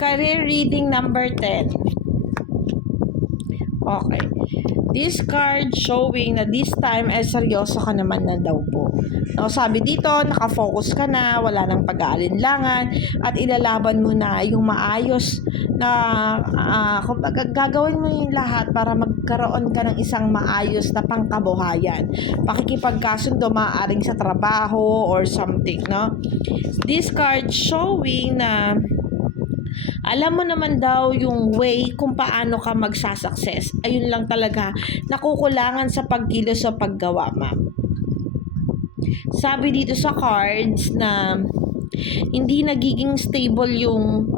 Career reading number 10. Okay. This card showing na this time ay seryoso ka naman na daw po. No, sabi dito, nakafocus ka na, wala nang pag-aalinlangan, at ilalaban mo na yung maayos na kumbaga gagawin mo yung lahat para magkaroon ka ng isang maayos na pangkabuhayan. Pakikipagkasundo maaaring sa trabaho or something, no? This card showing na alam mo naman daw yung way kung paano ka magsasucess. Ayun lang talaga, nakukulangan sa pagkilos o paggawa, ma'am. Sabi dito sa cards na hindi nagiging stable yung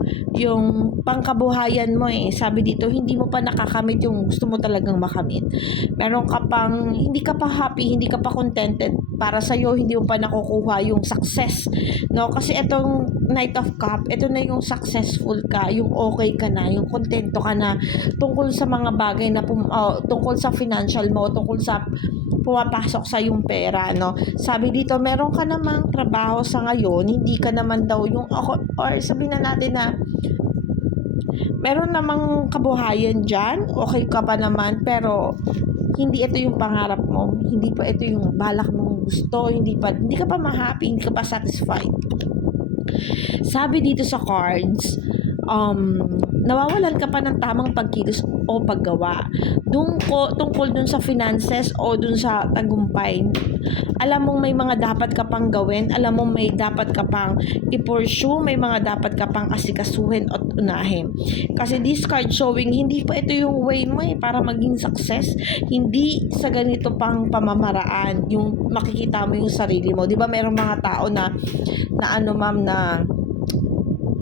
pangkabuhayan mo eh. Sabi dito, hindi mo pa nakakamit yung gusto mo talagang makamit. Meron ka pang, hindi ka pa happy, hindi ka pa contented. Para sa'yo, hindi mo pa nakukuha yung success. No? Kasi itong Knight of Cup, ito na yung successful ka, yung okay ka na, yung kontento ka na tungkol sa mga bagay na tungkol sa financial mo, tungkol sa pumapasok sa yung pera, no? Sabi dito, meron ka namang trabaho sa ngayon, hindi ka naman daw yung, or sabihin na natin na meron namang kabuhayan dyan, okay ka pa naman, pero hindi ito yung pangarap mo, hindi pa ito yung balak mong gusto, hindi ka pa ma-happy, hindi ka pa satisfied. Sabi dito sa cards, nawawalan ka pa ng tamang pagkilos o paggawa tungkol dun sa finances o dun sa tagumpay. Alam mong may mga dapat ka pang gawin, alam mong may dapat ka pang i-pursue, may mga dapat ka pang asikasuhin at unahin. Kasi this card showing, hindi pa ito yung way mo para maging success, hindi sa ganito pang pamamaraan yung makikita mo yung sarili mo. Di ba merong mga tao na ano ma'am na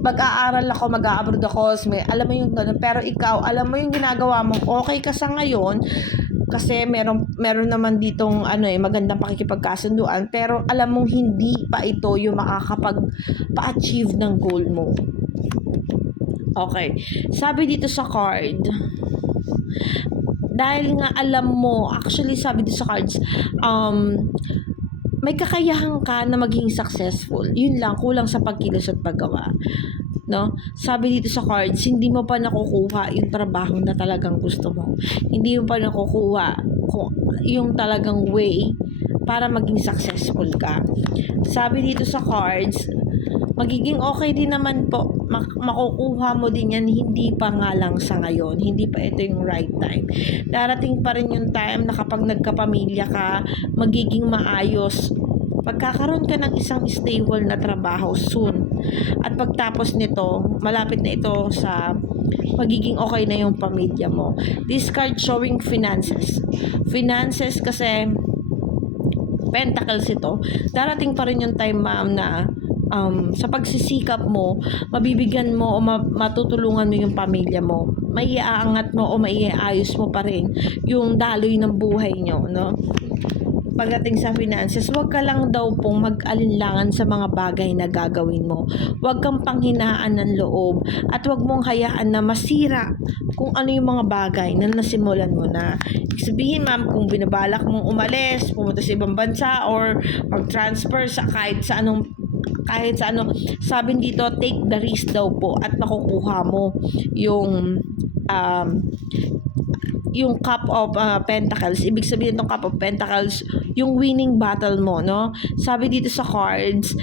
mag-aaral ako, mag-a-abroad ako, alam mo yung ganun, pero ikaw, alam mo yung ginagawa mo, okay ka sa ngayon, kasi meron naman ditong magandang pakikipagkasunduan, pero alam mong hindi pa ito yung makakapag-pa-achieve ng goal mo. Okay. Sabi dito sa card, dahil nga alam mo, actually sabi dito sa cards, may kakayahan ka na maging successful. Yun lang, kulang sa pagkilos at paggawa. No? Sabi dito sa cards, hindi mo pa nakukuha yung trabaho na talagang gusto mo. Hindi mo pa nakukuha yung talagang way para maging successful ka. Sabi dito sa cards, magiging okay din naman po, makukuha mo din yan, hindi pa nga lang sa ngayon, hindi pa ito yung right time. Darating pa rin yung time na kapag nagkapamilya ka, magiging maayos, pagkakaroon ka ng isang stable na trabaho soon. At pagtapos nito, malapit na ito sa magiging okay na yung pamilya mo. This card showing finances. Finances kasi pentacles ito. Darating pa rin yung time, ma'am, na sa pagsisikap mo, mabibigyan mo o matutulungan mo yung pamilya mo. May iaangat mo o maiayos mo pa rin yung daloy ng buhay nyo, no? Pagdating sa finances, huwag ka lang daw pong mag-alinlangan sa mga bagay na gagawin mo. Huwag kang panghinaan ng loob at huwag mong hayaan na masira kung ano yung mga bagay na nasimulan mo na. Sabihin, ma'am, kung binabalak mong umalis, pumunta sa ibang bansa or mag-transfer sa kahit sa ano, sabi dito, take the risk daw po at makukuha mo yung Cup of Pentacles. Ibig sabihin ng Cup of Pentacles, yung winning battle mo, no? Sabi dito sa cards,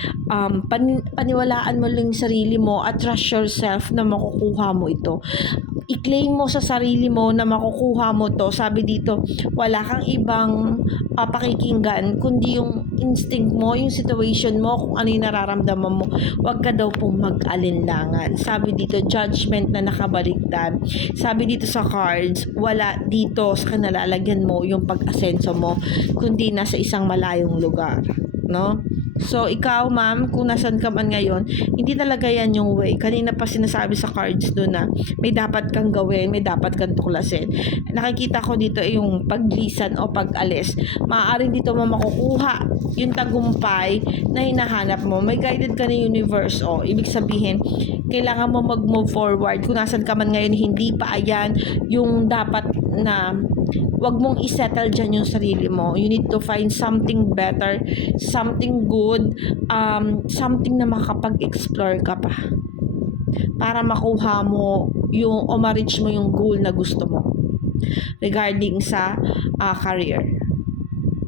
paniwalaan mo lang sarili mo at trust yourself na makukuha mo ito. I-claim mo sa sarili mo na makukuha mo to. Sabi dito, wala kang ibang pakikinggan kundi yung instinct mo, yung situation mo, kung ano yung nararamdaman mo. Huwag ka daw pong mag-alinlangan. Sabi dito, judgment na nakabaliktad. Sabi dito sa cards, wala dito sa kanalalagyan mo yung pag-asenso mo, kundi nasa isang malayong lugar, no? So, ikaw, ma'am, kung nasan ka man ngayon, hindi talaga yan yung way. Kanina pa sinasabi sa cards doon na may dapat kang gawin, may dapat kang tuklasin. Nakikita ko dito yung paglisan o pag-alis. Maaaring dito mo makukuha yung tagumpay na hinahanap mo. May guided ka ng universe, o ibig sabihin, kailangan mo mag-move forward. Kung nasan ka man ngayon, hindi pa ayan yung dapat na wag mong isettle dyan yung sarili mo. You need to find something better, something good, something na makapag-explore ka pa. para makuha mo yung o ma-reach mo yung goal na gusto mo regarding sa career.